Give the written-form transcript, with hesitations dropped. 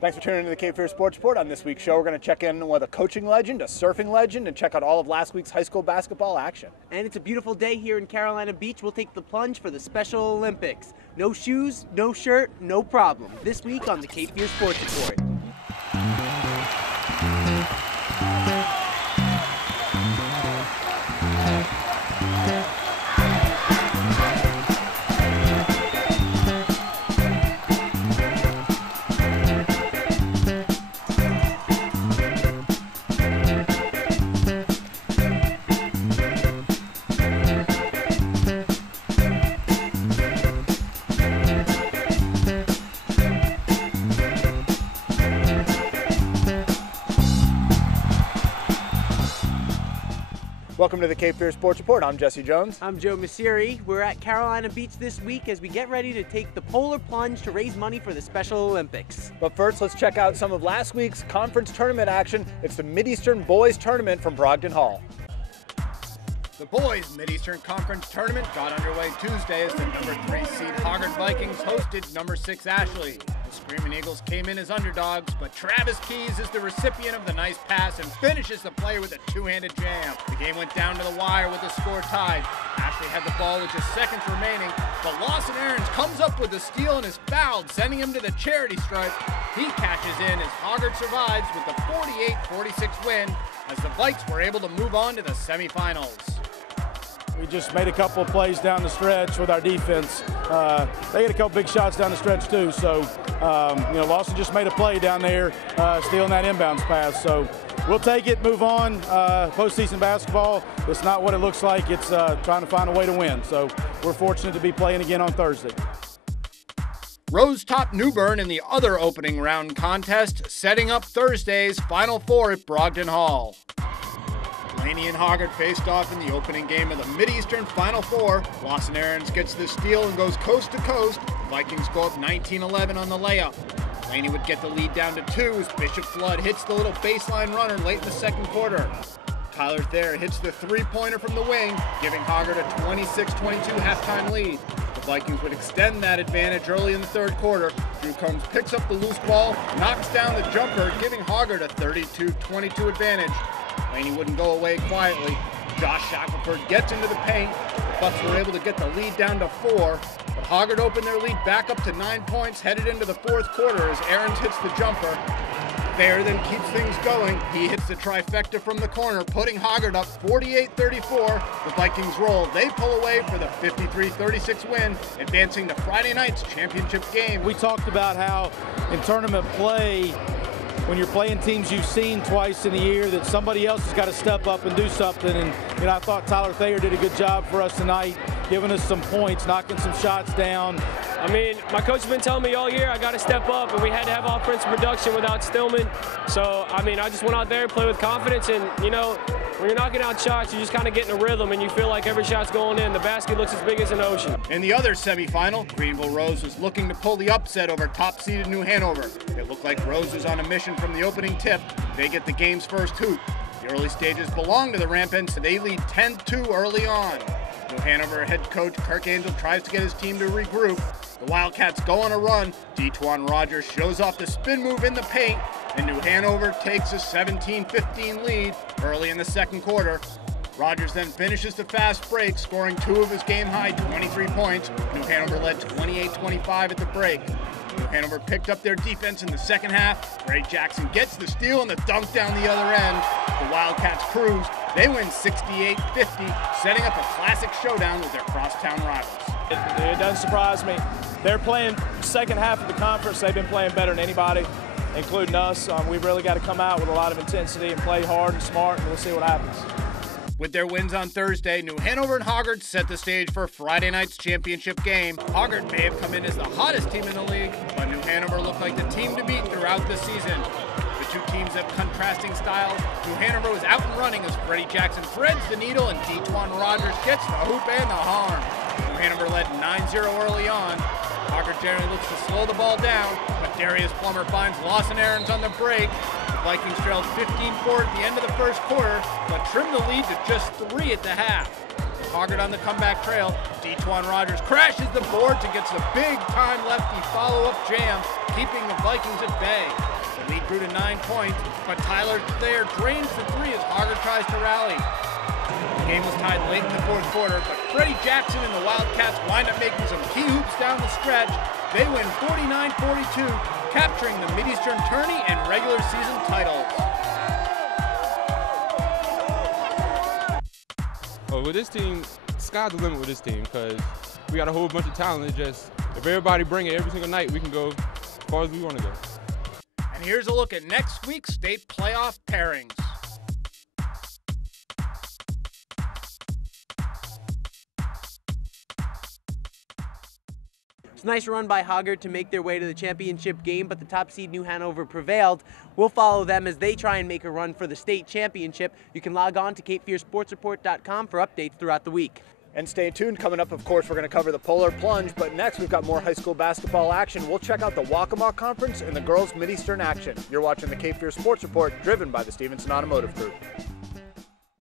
Thanks for tuning into the Cape Fear Sports Report. On this week's show, we're going to check in with a coaching legend, a surfing legend, and check out all of last week's high school basketball action. And it's a beautiful day here in Carolina Beach. We'll take the plunge for the Special Olympics. No shoes, no shirt, no problem. This week on the Cape Fear Sports Report. Welcome to the Cape Fear Sports Report. I'm Jesse Jones. I'm Joe Messeri. We're at Carolina Beach this week as we get ready to take the polar plunge to raise money for the Special Olympics. But first, let's check out some of last week's conference tournament action. It's the Mid-Eastern Boys Tournament from Brogdon Hall. The boys Mid-Eastern Conference Tournament got underway Tuesday as the number 3 seed Hoggard Vikings hosted number 6 Ashley. The Screaming Eagles came in as underdogs, but Travis Keys is the recipient of the nice pass and finishes the play with a two-handed jam. The game went down to the wire with the score tied. Ashley had the ball with just seconds remaining, but Lawson Aarons comes up with the steal and is fouled, sending him to the charity stripe. He cashes in as Hoggard survives with the 48-46 win as the Vikes were able to move on to the semifinals. We just made a couple of plays down the stretch with our defense. They had a couple big shots down the stretch too. So, Lawson just made a play down there, stealing that inbounds pass. So we'll take it, move on. Postseason basketball, it's not what it looks like. It's trying to find a way to win. So we're fortunate to be playing again on Thursday. Rose topped New Bern in the other opening round contest, setting up Thursday's Final Four at Brogdon Hall. Laney and Hoggard faced off in the opening game of the Mid-Eastern Final Four. Lawson Aarons gets the steal and goes coast to coast. Vikings go up 19-11 on the layup. Laney would get the lead down to 2 as Bishop Flood hits the little baseline runner late in the second quarter. Tyler Thayer hits the three-pointer from the wing, giving Hoggard a 26-22 halftime lead. The Vikings would extend that advantage early in the third quarter. Drew Combs picks up the loose ball, knocks down the jumper, giving Hoggard a 32-22 advantage. Laney wouldn't go away quietly. Josh Shackelford gets into the paint. The Bucks were able to get the lead down to 4, but Hoggard opened their lead back up to 9 points headed into the fourth quarter as Aarons hits the jumper. Thayer then keeps things going. He hits the trifecta from the corner, putting Hoggard up 48-34. The Vikings roll. They pull away for the 53-36 win, advancing to Friday night's championship game. We talked about how in tournament play, when you're playing teams you've seen twice in a year, that somebody else has got to step up and do something. And I thought Tyler Thayer did a good job for us tonight, giving us some points, knocking some shots down. I mean, my coach has been telling me all year I got to step up, and we had to have offensive production without Stillman. So, I just went out there and played with confidence, and, when you're knocking out shots, you just kind of get in a rhythm, and you feel like every shot's going in. The basket looks as big as an ocean. In the other semifinal, Greenville Rose was looking to pull the upset over top-seeded New Hanover. It looked like Rose was on a mission from the opening tip. They get the game's first hoop. The early stages belong to the Rampants, so they lead 10-2 early on. New Hanover head coach Kirk Angel tries to get his team to regroup. The Wildcats go on a run. Detuan Rogers shows off the spin move in the paint, and New Hanover takes a 17-15 lead early in the second quarter. Rogers then finishes the fast break, scoring 2 of his game-high 23 points. New Hanover led 28-25 at the break. New Hanover picked up their defense in the second half. Ray Jackson gets the steal and the dunk down the other end. The Wildcats cruise. They win 68-50, setting up a classic showdown with their crosstown rivals. It doesn't surprise me. They're playing second half of the conference. They've been playing better than anybody, including us. We've really got to come out with a lot of intensity and play hard and smart, and we'll see what happens. With their wins on Thursday, New Hanover and Hoggard set the stage for Friday night's championship game. Hoggard may have come in as the hottest team in the league, but New Hanover looked like the team to beat throughout the season. The two teams have contrasting styles. New Hanover was out and running as Freddie Jackson threads the needle and Detuan Rogers gets the hoop and the harm. New Hanover led 9-0 early on. Hoggard generally looks to slow the ball down, but Darius Plummer finds Lawson Aarons on the break. The Vikings trailed 15-4 at the end of the first quarter, but trimmed the lead to just 3 at the half. Hoggard on the comeback trail. Detuan Rogers crashes the boards and gets a big-time lefty follow-up jam, keeping the Vikings at bay. Lead grew to 9 points, but Tyler Thayer drained for 3 as Hoggard tries to rally. The game was tied late in the fourth quarter, but Freddie Jackson and the Wildcats wind up making some key hoops down the stretch. They win 49-42, capturing the Mideastern Tourney and regular season titles. Well, with this team, sky's the limit with this team because we got a whole bunch of talent. It's just, if everybody bring it every single night, we can go as far as we want to go. And here's a look at next week's state playoff pairings. It's a nice run by Hoggard to make their way to the championship game, but the top seed New Hanover prevailed. We'll follow them as they try and make a run for the state championship. You can log on to CapeFearSportsReport.com for updates throughout the week. And stay tuned. Coming up, of course, we're going to cover the Polar Plunge, but next we've got more high school basketball action. We'll check out the Waccamaw Conference and the girls' Mideastern action. You're watching the Cape Fear Sports Report, driven by the Stevenson Automotive Group.